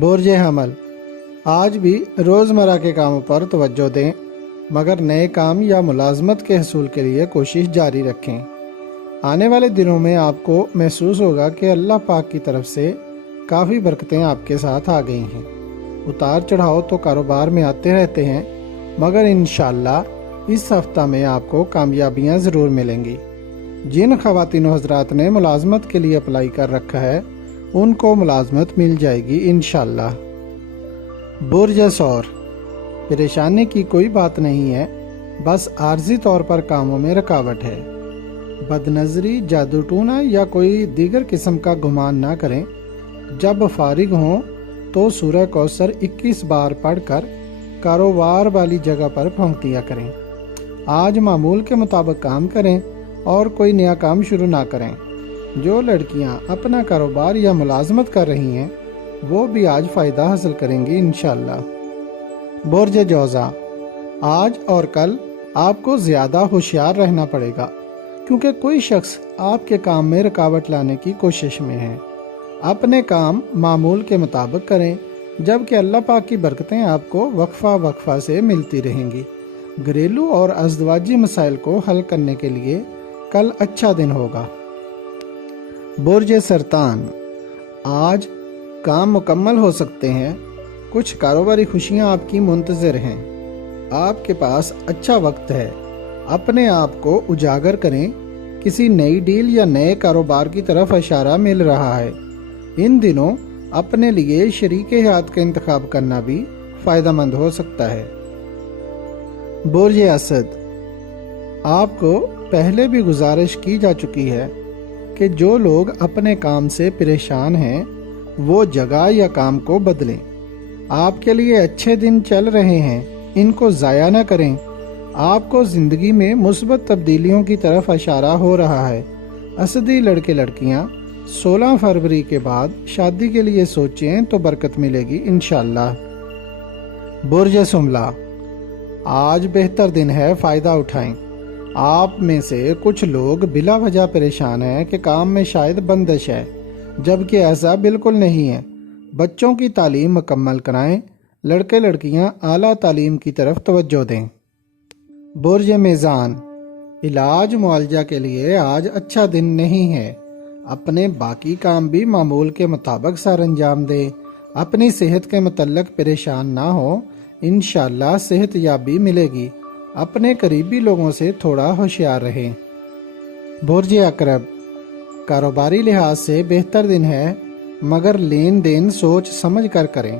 برج حمل، آج بھی روزمرہ کے کاموں پر توجہ دیں، مگر نئے کام یا ملازمت کے حصول کے لیے کوشش جاری رکھیں۔ آنے والے دنوں میں آپ کو محسوس ہوگا کہ اللہ پاک کی طرف سے کافی برکتیں آپ کے ساتھ آ گئی ہیں۔ اتار چڑھاؤ تو کاروبار میں آتے رہتے ہیں، مگر انشاءاللہ اس ہفتہ میں آپ کو کامیابیاں ضرور ملیں گی۔ جن خواتین و حضرات نے ملازمت کے لیے اپلائی کر رکھا ہے ان کو ملازمت مل جائے گی انشاءاللہ۔ برج ثور، پریشانی کی کوئی بات نہیں ہے، بس عارضی طور پر کاموں میں رکاوٹ ہے۔ بد نظری، جادو ٹونا یا کوئی دیگر قسم کا گمان نہ کریں۔ جب فارغ ہوں تو سورہ کوثر 21 بار پڑھ کر کاروبار والی جگہ پر پھونک دیا کریں۔ آج معمول کے مطابق کام کریں اور کوئی نیا کام شروع نہ کریں۔ جو لڑکیاں اپنا کاروبار یا ملازمت کر رہی ہیں وہ بھی آج فائدہ حاصل کریں گی انشاءاللہ۔ برج جوزا، آج اور کل آپ کو زیادہ ہوشیار رہنا پڑے گا، کیونکہ کوئی شخص آپ کے کام میں رکاوٹ لانے کی کوشش میں ہے۔ اپنے کام معمول کے مطابق کریں، جبکہ اللہ پاک کی برکتیں آپ کو وقفہ وقفہ سے ملتی رہیں گی۔ گھریلو اور ازدواجی مسائل کو حل کرنے کے لیے کل اچھا دن ہوگا۔ برج سرطان، آج کام مکمل ہو سکتے ہیں، کچھ کاروباری خوشیاں آپ کی منتظر ہیں۔ آپ کے پاس اچھا وقت ہے، اپنے آپ کو اجاگر کریں۔ کسی نئی ڈیل یا نئے کاروبار کی طرف اشارہ مل رہا ہے۔ ان دنوں اپنے لیے شریک حیات کا انتخاب کرنا بھی فائدہ مند ہو سکتا ہے۔ برج اسد، آپ کو پہلے بھی گزارش کی جا چکی ہے کہ جو لوگ اپنے کام سے پریشان ہیں وہ جگہ یا کام کو بدلیں۔ آپ کے لیے اچھے دن چل رہے ہیں، ان کو ضائع نہ کریں۔ آپ کو زندگی میں مثبت تبدیلیوں کی طرف اشارہ ہو رہا ہے۔ اسدی لڑکے لڑکیاں 16 فروری کے بعد شادی کے لیے سوچیں تو برکت ملے گی انشاءاللہ۔ برج سملہ، آج بہتر دن ہے، فائدہ اٹھائیں۔ آپ میں سے کچھ لوگ بلا وجہ پریشان ہیں کہ کام میں شاید بندش ہے، جبکہ ایسا بالکل نہیں ہے۔ بچوں کی تعلیم مکمل کرائیں، لڑکے لڑکیاں اعلیٰ تعلیم کی طرف توجہ دیں۔ برج میزان، علاج معالجہ کے لیے آج اچھا دن نہیں ہے۔ اپنے باقی کام بھی معمول کے مطابق سر انجام دیں۔ اپنی صحت کے متعلق پریشان نہ ہو، انشاءاللہ صحت یابی ملے گی۔ اپنے قریبی لوگوں سے تھوڑا ہوشیار رہیں۔ برج عقرب، کاروباری لحاظ سے بہتر دن ہے، مگر لین دین سوچ سمجھ کر کریں۔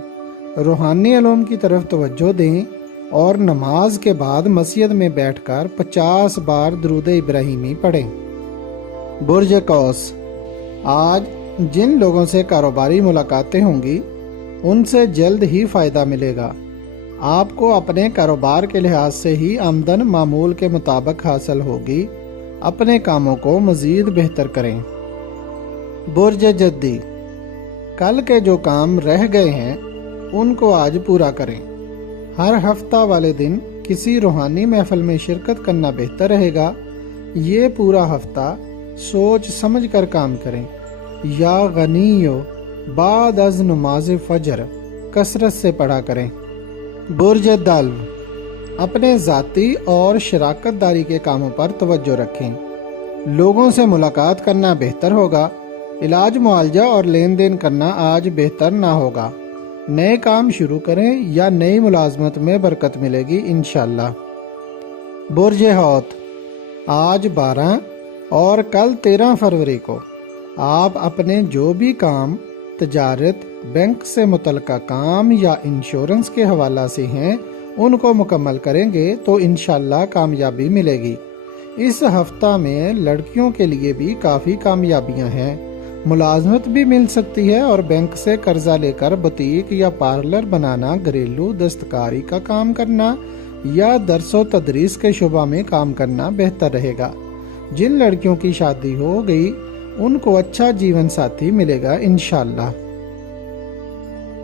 روحانی علوم کی طرف توجہ دیں اور نماز کے بعد مسجد میں بیٹھ کر 50 بار درود ابراہیمی پڑھیں۔ برج قوس، آج جن لوگوں سے کاروباری ملاقاتیں ہوں گی ان سے جلد ہی فائدہ ملے گا۔ آپ کو اپنے کاروبار کے لحاظ سے ہی آمدن معمول کے مطابق حاصل ہوگی۔ اپنے کاموں کو مزید بہتر کریں۔ برج جدی، کل کے جو کام رہ گئے ہیں ان کو آج پورا کریں۔ ہر ہفتہ والے دن کسی روحانی محفل میں شرکت کرنا بہتر رہے گا۔ یہ پورا ہفتہ سوچ سمجھ کر کام کریں۔ یا غنیو بعد از نماز فجر کثرت سے پڑھا کریں۔ برج دلو، اپنے ذاتی اور شراکت داری کے کاموں پر توجہ رکھیں۔ لوگوں سے ملاقات کرنا بہتر ہوگا۔ علاج معالجہ اور لین دین کرنا آج بہتر نہ ہوگا۔ نئے کام شروع کریں یا نئی ملازمت میں برکت ملے گی انشاءاللہ۔ برج حوت، آج 12 اور کل 13 فروری کو آپ اپنے جو بھی کام تجارت، بینک سے متعلقہ کام یا انشورنس کے حوالہ سے ہیں ان کو مکمل کریں گے تو انشاءاللہ کامیابی ملے گی۔ اس ہفتہ میں لڑکیوں کے لیے بھی کافی کامیابیاں ہیں۔ ملازمت بھی مل سکتی ہے اور بینک سے قرضہ لے کر بوتیک یا پارلر بنانا، گھریلو دستکاری کا کام کرنا یا درس و تدریس کے شعبہ میں کام کرنا بہتر رہے گا۔ جن لڑکیوں کی شادی ہو گئی ان کو اچھا جیون ساتھی ملے گا انشاءاللہ۔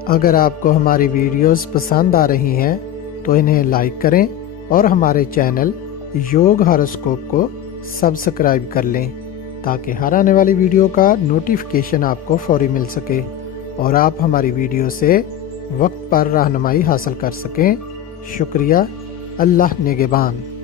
اگر آپ کو ہماری ویڈیوز پسند آ رہی ہیں تو انہیں لائک کریں اور ہمارے چینل یوگ ہاروسکوپ کو سبسکرائب کر لیں تاکہ ہر آنے والی ویڈیو کا نوٹیفیکیشن آپ کو فوری مل سکے۔ اور آپ ہماری ویڈیو سے وقت پر رہنمائی حاصل کر سکیں۔ شکریہ۔ اللہ نگہبان۔